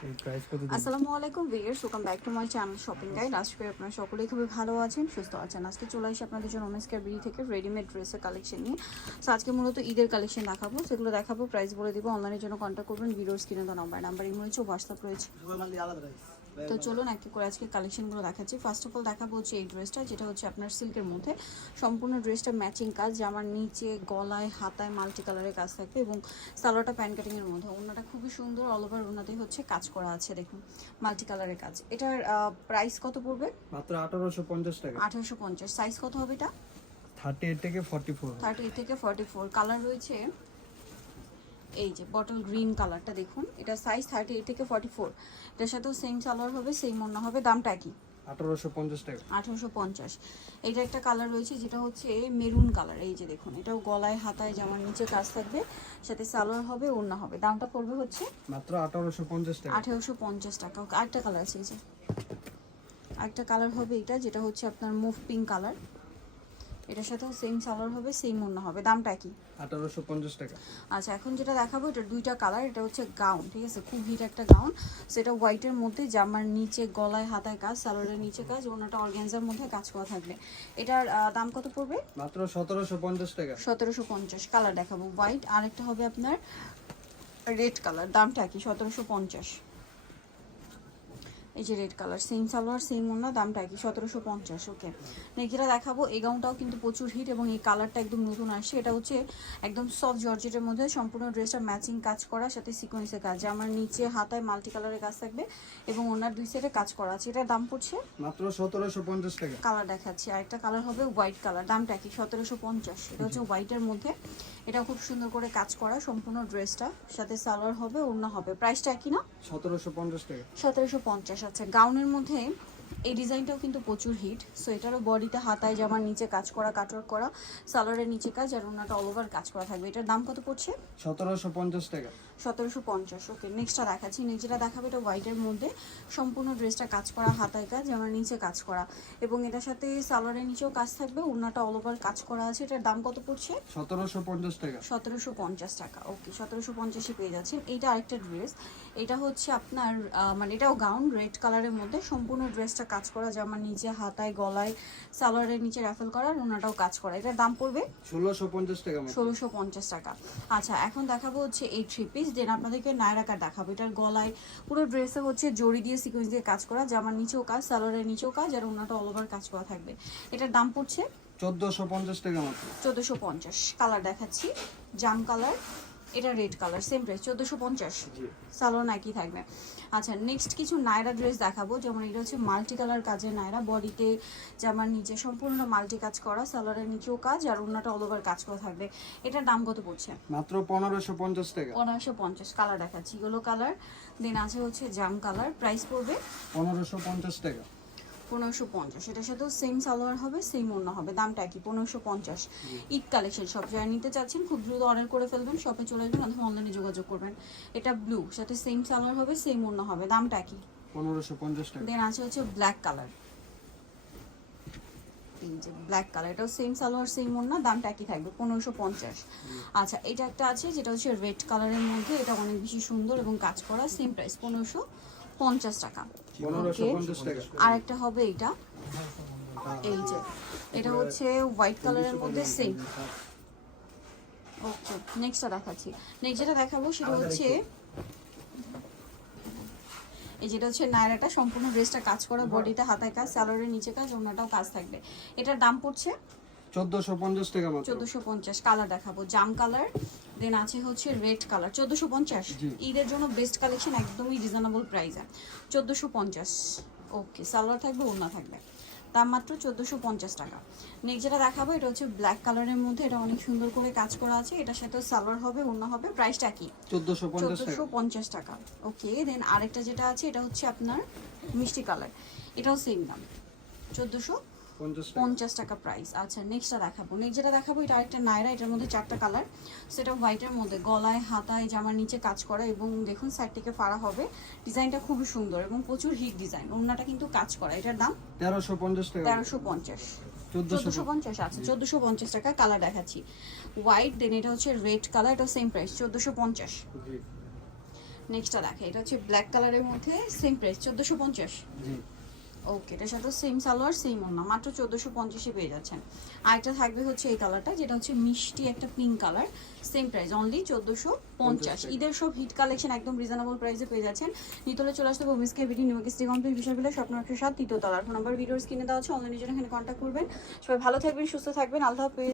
আসসালামু আলাইকুম viewers welcome back to my channel shopping guide আজকে আপনারা সকলেই খুবই ভালো আছেন সুস্থ আছেন। আজকে চলে আসি আপনাদের জন্য ওমেন্সকেয়ার বিডি থেকে রেডিমেড ড্রেসের কালেকশন নিয়ে। সো আজকে মূলত ঈদের কালেকশন দেখাবো। সেগুলো দেখাবো প্রাইস বলে দিব। অনলাইনের জন্য কন্ট্যাক্ট করবেন ভিডিওর স্ক্রিনে তো নাম্বার নাম্বার ইমো রয়েছে। হোয়াটসঅ্যাপ রয়েছে তো চলুন একটা করে আজকে কালেকশনগুলো দেখাচ্ছি। ফার্স্ট অফ অল দেখাবো হচ্ছে এই ড্রেসটা যেটা হচ্ছে আপনার সিল্কের মধ্যে। সম্পূর্ণ ড্রেসটা ম্যাচিং কাজ জামার নিচে গলায় হাতায় মাল্টি কালারের কাজ থাকবে এবং সালোয়ারটা প্যান কাটিংয়ের মধ্যে। ওনাটা খুবই সুন্দর অল ওভার ওনাতেই হচ্ছে কাজ করা আছে দেখুন মাল্টি কালারের কাজ। এটার প্রাইস কত পড়বে? মাত্র আঠারোশো পঞ্চাশ টাকা। আঠারোশো পঞ্চাশ। সাইজ কত হবে এটা? থার্টি এইট থেকে ফর্টি ফোর থার্টি এইট থেকে ফর্টি ফোর কালার রয়েছে এই যে বটল গ্রিন কালারটা দেখুন। এটা সাইজ থার্টি এইট থেকে ফর্টি ফোর এটার সাথেও সেম সালোয়ার হবে সেম অন্য হবে দামটা কি? আঠারোশো পঞ্চাশ টাকা। আঠারোশো পঞ্চাশ। এইটা একটা কালার রয়েছে যেটা হচ্ছে মেরুন কালার এই যে দেখুন এটাও গলায় হাতায় জামার নিচে কাজ থাকবে সাথে সালোয়ার হবে ওড়না হবে। দামটা পড়বে হচ্ছে মাত্র আঠারোশো পঞ্চাশ টাকা। আঠেরোশো পঞ্চাশ টাকা। আরেকটা কালার আছে এই যে। আরেকটা কালার হবে এটা যেটা হচ্ছে আপনার মুভ পিঙ্ক কালার এটার সাথেও সেম সালোয়ার হবে সেম ওড়না হবে। দামটা কি আঠারোশো পঞ্চাশ টাকা। আচ্ছা এখন যেটা দেখাবো এটা দুইটা কালার এটা হচ্ছে গাউন ঠিক আছে? খুব হিট একটা গাউন সেটা হোয়াইটের মধ্যে জামার নিচে গলায় হাতায় কাজ সালোয়ারের নিচে কাজ ওনাটা অর্গ্যানজার মধ্যে কাজ করা থাকবে। এটার দাম কত পড়বে? মাত্র সতেরোশো পঞ্চাশ টাকা। সতেরোশো পঞ্চাশ কালার দেখাবো। হোয়াইট আরেকটা হবে আপনার রেড কালার দামটা কি সতেরোশো পঞ্চাশ। এই যে red colour same salwar same ওনা দামটা কি সতেরোশো পঞ্চাশ ওকে নেকিরা দেখাবো এই গাউনটাও কিন্তু প্রচুর হিট এবং এই কালারটা একদম নতুন আসছে। এটা হচ্ছে একদম সফট জর্জেটের মধ্যে সম্পূর্ণ ড্রেসটা ম্যাচিং কাজ করা সাথে সিকোয়েন্সের কাজ। আমার নিচে হাতায় মাল্টি কালারের কাজ থাকবে এবং ওনার দুই সাইডে কাজ করা আছে। এটার দাম পড়ছে? মাত্র সতেরোশো পঞ্চাশ টাকা। কালার দেখাচ্ছি। আরেকটা কালার হবে হোয়াইট কালার দামটা কি সতেরোশো পঞ্চাশ। এটা হচ্ছে হোয়াইটের মধ্যে এটা খুব সুন্দর করে কাজ করা সম্পূর্ণ ড্রেসটা। সাথে সালোয়ার হবে ওড়না হবে। প্রাইসটা কি না? সতেরোশো পঞ্চাশ টাকা। সতেরোশো পঞ্চাশ আচ্ছা। গাউনের মধ্যে এই ডিজাইনটাও কিন্তু প্রচুর হিট। সো এটারও বডিতে হাতায় জামার নিচে কাজ করা কাটওয়ার্ক করা সালোয়ারের নিচে কাজ আর ওনাটা অল ওভার কাজ করা থাকবে। এটার দাম কত পড়ছে? সতেরোশো পঞ্চাশ টাকা। সতেরোশো পঞ্চাশ ওকে নেক্সটটা দেখাচ্ছি। নেক্সটটা দেখাবে এটা হোয়াইটের মধ্যে। সম্পূর্ণ ড্রেসটা কাজ করা হাতায় কাজ আমার নিচে কাজ করা। এবং এটার সাথে সালোয়ারের নিচেও কাজ থাকবে ওনাটা অল ওভার কাজ করা আছে। এটার দাম কত পড়ছে? সতেরোশো পঞ্চাশ টাকা। সতেরোশো পঞ্চাশ টাকা ওকে সতেরোশো পঞ্চাশে পেয়ে যাচ্ছেন। এইটা আরেকটা ড্রেস এটা হচ্ছে আপনার মানে এটাও গাউন রেড কালারের মধ্যে। সম্পূর্ণ ড্রেসটা কাজ করা জামার নিচে হাতায় গলায় সালোয়ারের নিচে রাফেল করা আর ওনাটাও কাজ করা। এটার দাম পড়বে? ষোলোশো পঞ্চাশ টাকা ষোলোশো পঞ্চাশ টাকা। আচ্ছা এখন দেখাবো হচ্ছে এই থ্রি পিস দেন আপনাদেরকে নায়রাকার দেখাবো। এটার গলায় পুরো ড্রেসে হচ্ছে জড়ি দিয়ে সিকোয়েন্স দিয়ে কাজ করা জামার নিচেও কাজ সালোয়ারের নিচেও কাজ আর ওনাটা অল ওভার কাজ করা থাকবে। এটার দাম পড়ছে? চোদ্দোশো পঞ্চাশ টাকা মাত্র। চোদ্দোশো পঞ্চাশ। কালার দেখাচ্ছি। জাম কালার এটা রেড কালার সেম প্রাইস চোদ্দোশো পঞ্চাশ। সালোয়ার একই থাকবে। আচ্ছা নেক্সট কিছু নায়রা ড্রেস দেখাবো যেমন এটা হচ্ছে মাল্টি কালার কাজের নায়রা বডিতে জামার নিচে সম্পূর্ণ মাল্টি কাজ করা সালোয়ারের নিচেও কাজ আর অন্যটা অল ওভার কাজ করা থাকবে। এটার দাম কত পড়ছে? মাত্র পনেরোশো পঞ্চাশ টাকা। পনেরোশো পঞ্চাশ কালার দেখাচ্ছি। ইয়েলো কালার দেন আছে হচ্ছে জাম কালার প্রাইস পড়বে? পনেরোশো পঞ্চাশ টাকা। পনেরোশো পঞ্চাশ। এটার সাথেও সেম সালোয়ার হবে সেম অন্য হবে। দামটা কি পনেরোশো পঞ্চাশ। ঈদ কালেকশন সব যারা নিতে চাচ্ছেন খুব দ্রুত অর্ডার করে ফেলবেন শপে চলে আসবেন অথবা অনলাইনে যোগাযোগ করবেন। এটা ব্লু সাথে সেম সালোয়ার হবে সেম অন্য হবে। দামটা কি পনেরোশো পঞ্চাশ টাকা। দেন আছে হচ্ছে ব্ল্যাক কালার এই যে ব্ল্যাক কালার এটাও সেম সালোয়ার সেম ওড়না দামটা একই থাকবে পনেরোশো পঞ্চাশ। আচ্ছা এটা একটা আছে যেটা হচ্ছে রেড কালারের মধ্যে এটা অনেক বেশি সুন্দর এবং কাজ করা সেম প্রাইস পনেরোশো পঞ্চাশ টাকা। আর একটা হবে এটা এই যে এটা হচ্ছে হোয়াইট কালারের মধ্যে সেম ওকে নেক্সটটা দেখাচ্ছি। নেক্সট যেটা দেখাবো সেটা হচ্ছে এই যেটা হচ্ছে নায়রাটা সম্পূর্ণ ড্রেসটা কাজ করা বডিতে হাতায় কাজ স্যালোয়ারের নিচে কাজ ওনাটাও কাজ থাকবে। এটার দাম পড়ছে চোদ্দোশো পঞ্চাশ টাকা মাত্র। চোদ্দোশো পঞ্চাশ কালার দেখাবো। জাম কালার দেন আছে হচ্ছে রেড কালার। চোদ্দোশো পঞ্চাশ? জি। ঈদের জন্য বেস্ট কালেকশন একদমই রিজনেবল প্রাইসে চোদ্দোশো পঞ্চাশ। ওকে সালোয়ার থাকবে ওড়না থাকবে। দাম মাত্র চোদ্দোশো পঞ্চাশ টাকা। নেক্সট যেটা দেখাবো এটা হচ্ছে ব্ল্যাক কালারের মধ্যে এটা অনেক সুন্দর করে কাজ করা আছে। এটার সাথে সালোয়ার হবে ওড়না হবে প্রাইসটা কি? চোদ্দোশো পঞ্চাশ টাকা। ওকে দেন আরেকটা যেটা আছে এটা হচ্ছে আপনার মিষ্টি কালার এটাও সেম দাম। চোদ্দোশো পঞ্চাশ টাকা। প্রাইস আচ্ছা নেক্সটটা দেখাবো। নেক্সট যেটা দেখাবো এটা আরেকটা নায়রা এটার মধ্যে চারটা কালার সেটা হোয়াইটের মধ্যে গলায় হাতায় জামার নিচে কাজ করা এবং দেখুন সাইড থেকে ফাড়া হবে। ডিজাইনটা খুবই সুন্দর এবং প্রচুর হিট ডিজাইন ওনাটা কিন্তু কাজ করা। এটার দাম? তেরোশো পঞ্চাশ টাকা। তেরোশো পঞ্চাশ। চোদ্দোশো পঞ্চাশ। আচ্ছা চোদ্দোশো পঞ্চাশ টাকা কালার দেখাচ্ছি। হোয়াইট দেন এটা হচ্ছে রেড কালার এটা সেম প্রাইস চোদ্দোশো পঞ্চাশ। জি। নেক্সটটা দেখে। এটা হচ্ছে ব্ল্যাক কালারের মধ্যে সেম প্রাইস চোদ্দোশো পঞ্চাশ। জি। ওকে এটার সাথে সেম সালোয়ার সেম ওনা মাত্র চোদ্দোশো পঞ্চাশে পেয়ে যাচ্ছেন। আরেকটা থাকবে হচ্ছে এই কালারটা যেটা হচ্ছে মিষ্টি একটা pink colour same price only চোদ্দোশো পঞ্চাশ। ঈদের সব হিট কালেকশন একদম রিজনেবল প্রাইসে পেয়ে যাচ্ছেন। নিতলে চলে আসতে হোমিস কেভিটি নিউ নিউকেস্টি কমপ্লিট বিষয়গুলো স্বপ্ন একশো সাত তৃতীয় তলার ফোন নাম্বার ভিডিওর কিনে দেওয়া আছে অনলাইনের জন্য এখানে কন্ট্যাক্ট করবেন। সবাই ভালো থাকবেন সুস্থ থাকবেন। আল্লাহ হাফেজ।